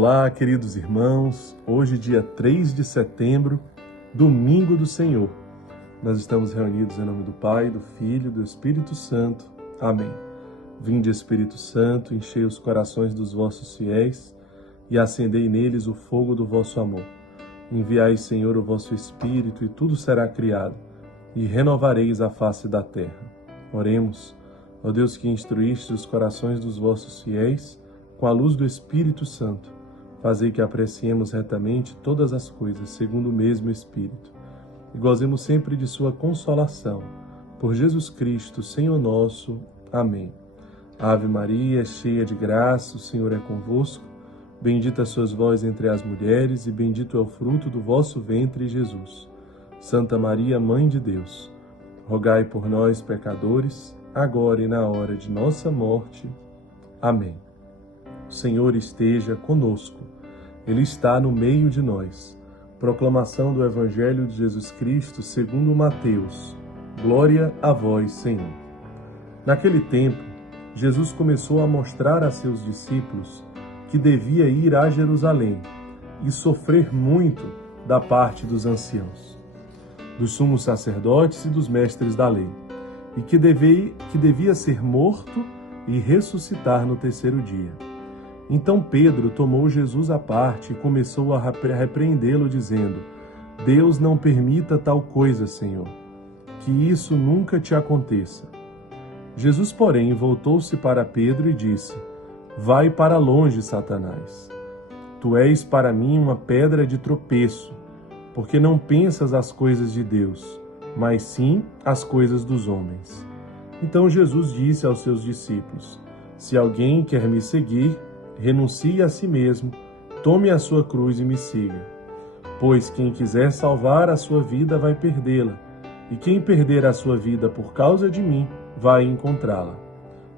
Olá, queridos irmãos. Hoje, dia 3 de setembro, domingo do Senhor. Nós estamos reunidos em nome do Pai, do Filho e do Espírito Santo. Amém. Vinde, Espírito Santo, enchei os corações dos vossos fiéis e acendei neles o fogo do vosso amor. Enviai, Senhor, o vosso Espírito e tudo será criado, e renovareis a face da terra. Oremos. Ó Deus, que instruíste os corações dos vossos fiéis com a luz do Espírito Santo, fazei que apreciemos retamente todas as coisas segundo o mesmo Espírito e gozemos sempre de sua consolação. Por Jesus Cristo, Senhor nosso. Amém. Ave Maria, cheia de graça, o Senhor é convosco. Bendita sois vós entre as mulheres e bendito é o fruto do vosso ventre, Jesus. Santa Maria, Mãe de Deus, rogai por nós, pecadores, agora e na hora de nossa morte. Amém. O Senhor esteja conosco. Ele está no meio de nós. Proclamação do Evangelho de Jesus Cristo segundo Mateus. Glória a vós, Senhor. Naquele tempo, Jesus começou a mostrar a seus discípulos que devia ir a Jerusalém e sofrer muito da parte dos anciãos, dos sumos sacerdotes e dos mestres da lei, e que devia ser morto e ressuscitar no terceiro dia. Então Pedro tomou Jesus à parte e começou a repreendê-lo, dizendo: Deus não permita tal coisa, Senhor, que isso nunca te aconteça. Jesus, porém, voltou-se para Pedro e disse: Vai para longe, Satanás. Tu és para mim uma pedra de tropeço, porque não pensas as coisas de Deus, mas sim as coisas dos homens. Então Jesus disse aos seus discípulos: Se alguém quer me seguir, renuncie a si mesmo, tome a sua cruz e me siga. Pois quem quiser salvar a sua vida vai perdê-la, e quem perder a sua vida por causa de mim vai encontrá-la.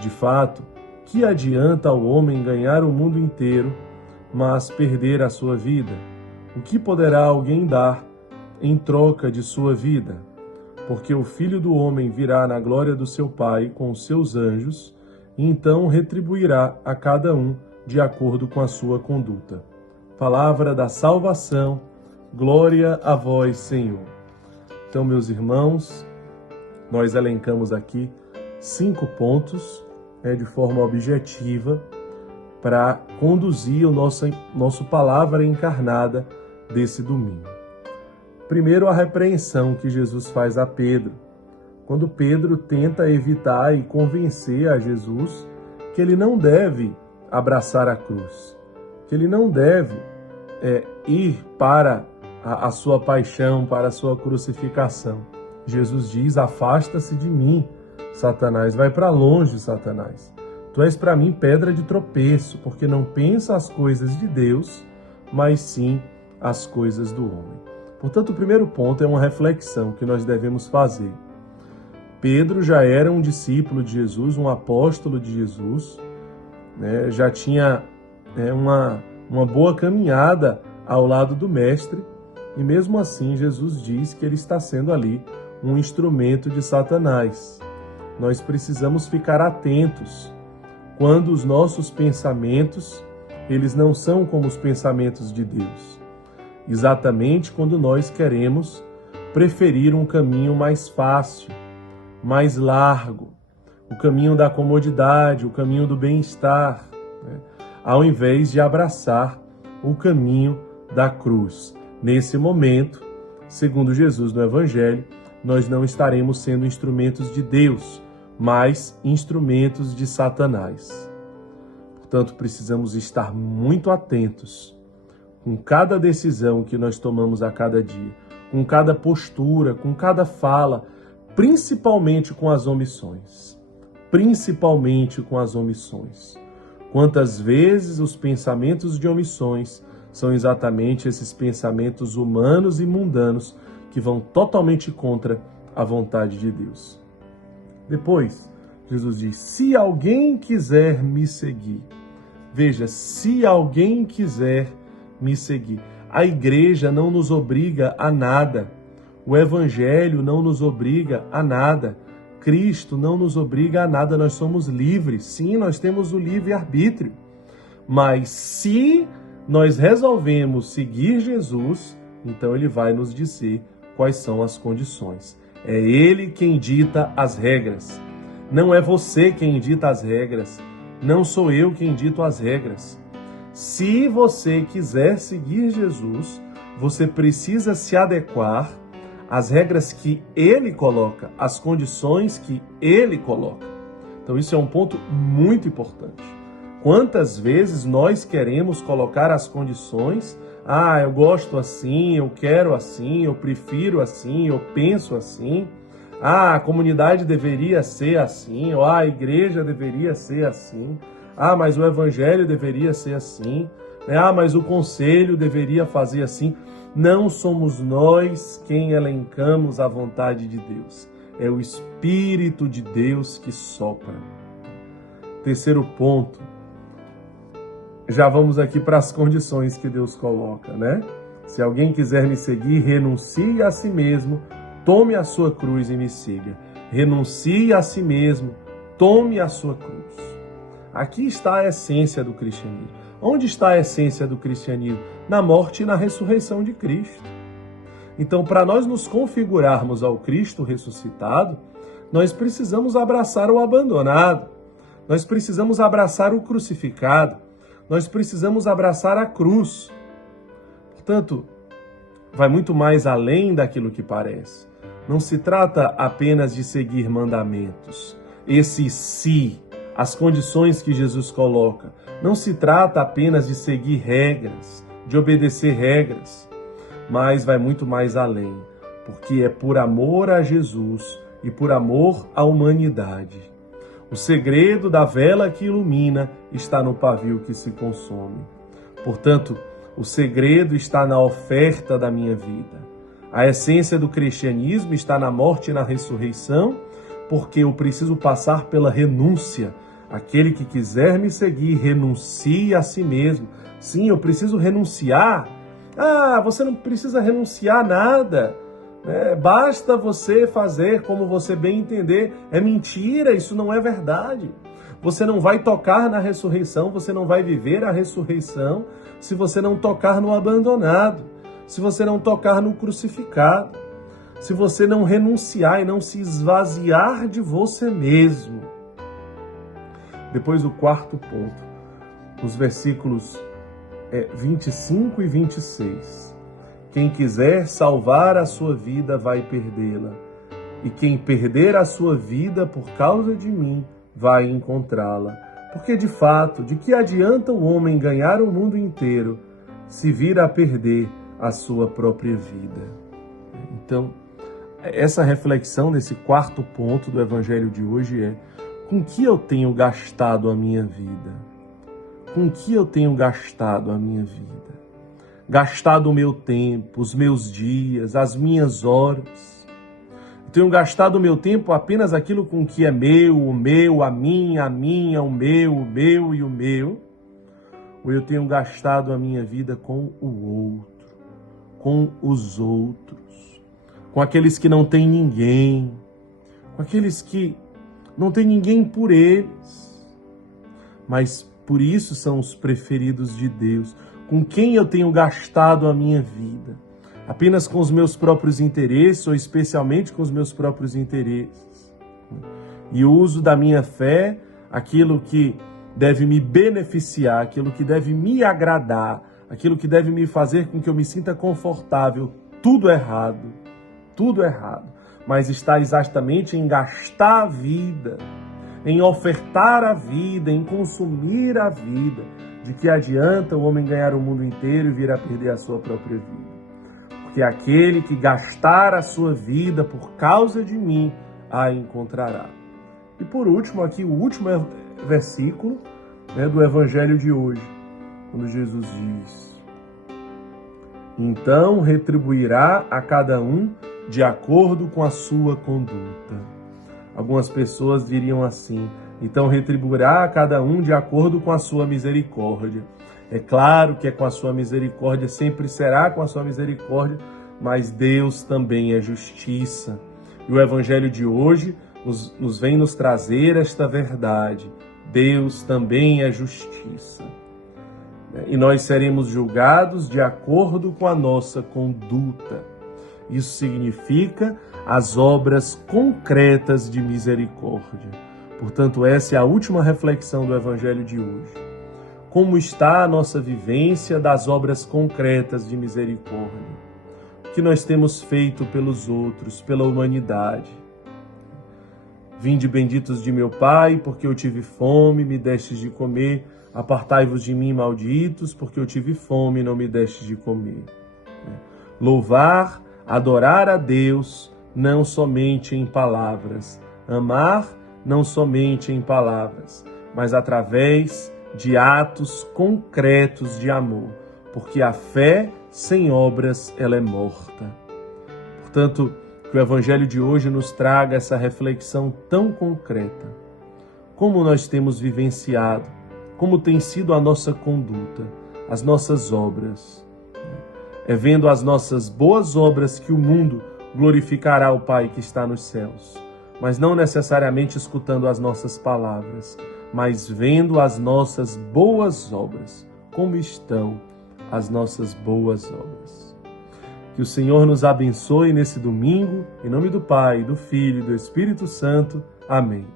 De fato, que adianta ao homem ganhar o mundo inteiro, mas perder a sua vida? O que poderá alguém dar em troca de sua vida? Porque o Filho do Homem virá na glória do seu Pai com os seus anjos, e então retribuirá a cada um de acordo com a sua conduta. Palavra da salvação, glória a vós, Senhor. Então, meus irmãos, nós elencamos aqui 5 pontos, de forma objetiva, para conduzir o nosso palavra encarnada desse domingo. Primeiro, a repreensão que Jesus faz a Pedro, quando Pedro tenta evitar e convencer a Jesus que ele não deve abraçar a cruz, que ele não deve ir para a sua paixão, para a sua crucificação. Jesus diz: afasta-se de mim, Satanás, vai para longe, Satanás. Tu és para mim pedra de tropeço, porque não pensa as coisas de Deus, mas sim as coisas do homem. Portanto, o primeiro ponto é uma reflexão que nós devemos fazer. Pedro já era um discípulo de Jesus, um apóstolo de Jesus, já tinha uma boa caminhada ao lado do Mestre, e mesmo assim Jesus diz que ele está sendo ali um instrumento de Satanás. Nós precisamos ficar atentos quando os nossos pensamentos, eles não são como os pensamentos de Deus. Exatamente quando nós queremos preferir um caminho mais fácil, mais largo, o caminho da comodidade, o caminho do bem-estar, ao invés de abraçar o caminho da cruz. Nesse momento, segundo Jesus no Evangelho, nós não estaremos sendo instrumentos de Deus, mas instrumentos de Satanás. Portanto, precisamos estar muito atentos com cada decisão que nós tomamos a cada dia, com cada postura, com cada fala, principalmente com as omissões. Principalmente com as omissões. Quantas vezes os pensamentos de omissões são exatamente esses pensamentos humanos e mundanos que vão totalmente contra a vontade de Deus. Depois, Jesus diz: se alguém quiser me seguir. Veja, se alguém quiser me seguir. A igreja não nos obriga a nada. O Evangelho não nos obriga a nada. Cristo não nos obriga a nada. Nós somos livres. Sim, nós temos o livre-arbítrio. Mas se nós resolvemos seguir Jesus, então ele vai nos dizer quais são as condições. É ele quem dita as regras. Não é você quem dita as regras. Não sou eu quem dito as regras. Se você quiser seguir Jesus, você precisa se adequar às regras que ele coloca, às condições que ele coloca. Então isso é um ponto muito importante. Quantas vezes nós queremos colocar as condições? Eu gosto assim, eu quero assim, eu prefiro assim, eu penso assim. A comunidade deveria ser assim, ou a igreja deveria ser assim. Mas o evangelho deveria ser assim. Mas o conselho deveria fazer assim. Não somos nós quem elencamos a vontade de Deus. É o Espírito de Deus que sopra. Terceiro ponto. Já vamos aqui para as condições que Deus coloca, né? Se alguém quiser me seguir, renuncie a si mesmo, tome a sua cruz e me siga. Renuncie a si mesmo, tome a sua cruz. Aqui está a essência do cristianismo. Onde está a essência do cristianismo? Na morte e na ressurreição de Cristo. Então, para nós nos configurarmos ao Cristo ressuscitado, nós precisamos abraçar o abandonado, nós precisamos abraçar o crucificado, nós precisamos abraçar a cruz. Portanto, vai muito mais além daquilo que parece. Não se trata apenas de seguir mandamentos. As condições que Jesus coloca. Não se trata apenas de seguir regras, de obedecer regras, mas vai muito mais além, porque é por amor a Jesus e por amor à humanidade. O segredo da vela que ilumina está no pavio que se consome. Portanto, o segredo está na oferta da minha vida. A essência do cristianismo está na morte e na ressurreição, porque eu preciso passar pela renúncia. Aquele que quiser me seguir, renuncie a si mesmo. Sim, eu preciso renunciar. Você não precisa renunciar a nada. Basta você fazer como você bem entender. É mentira, isso não é verdade. Você não vai tocar na ressurreição, você não vai viver a ressurreição se você não tocar no abandonado, se você não tocar no crucificado, se você não renunciar e não se esvaziar de você mesmo. Depois o quarto ponto, os versículos 25 e 26. Quem quiser salvar a sua vida vai perdê-la, e quem perder a sua vida por causa de mim vai encontrá-la. Porque de fato, de que adianta o homem ganhar o mundo inteiro se vir a perder a sua própria vida? Então, essa reflexão nesse quarto ponto do evangelho de hoje é: com que eu tenho gastado a minha vida? Com que eu tenho gastado a minha vida? Gastado o meu tempo, os meus dias, as minhas horas. Eu tenho gastado o meu tempo apenas aquilo com que é meu, o meu, a minha, o meu e o meu. Ou eu tenho gastado a minha vida com o outro, com os outros, com aqueles que não têm ninguém, com aqueles que não têm ninguém por eles, mas por isso são os preferidos de Deus. Com quem eu tenho gastado a minha vida? Apenas com os meus próprios interesses ou especialmente com os meus próprios interesses? E uso da minha fé aquilo que deve me beneficiar, aquilo que deve me agradar, aquilo que deve me fazer com que eu me sinta confortável. Tudo errado, mas está exatamente em gastar a vida, em ofertar a vida, em consumir a vida. De que adianta o homem ganhar o mundo inteiro e vir a perder a sua própria vida? Porque aquele que gastar a sua vida por causa de mim, a encontrará. E por último, aqui o último versículo do evangelho de hoje, quando Jesus diz: então retribuirá a cada um de acordo com a sua conduta. Algumas pessoas diriam assim: então retribuirá a cada um de acordo com a sua misericórdia. É claro que é com a sua misericórdia, sempre será com a sua misericórdia, mas Deus também é justiça. E o evangelho de hoje nos vem nos trazer esta verdade. Deus também é justiça. E nós seremos julgados de acordo com a nossa conduta. Isso significa as obras concretas de misericórdia. Portanto, essa é a última reflexão do Evangelho de hoje. Como está a nossa vivência das obras concretas de misericórdia? O que nós temos feito pelos outros, pela humanidade? Vinde benditos de meu Pai, porque eu tive fome, me destes de comer. Apartai-vos de mim, malditos, porque eu tive fome e não me destes de comer. Louvar, adorar a Deus, não somente em palavras. Amar, não somente em palavras, mas através de atos concretos de amor, porque a fé sem obras ela é morta. Portanto, que o Evangelho de hoje nos traga essa reflexão tão concreta. Como nós temos vivenciado, como tem sido a nossa conduta, as nossas obras. É vendo as nossas boas obras que o mundo glorificará o Pai que está nos céus, mas não necessariamente escutando as nossas palavras, mas vendo as nossas boas obras, como estão as nossas boas obras. Que o Senhor nos abençoe nesse domingo, em nome do Pai, do Filho e do Espírito Santo. Amém.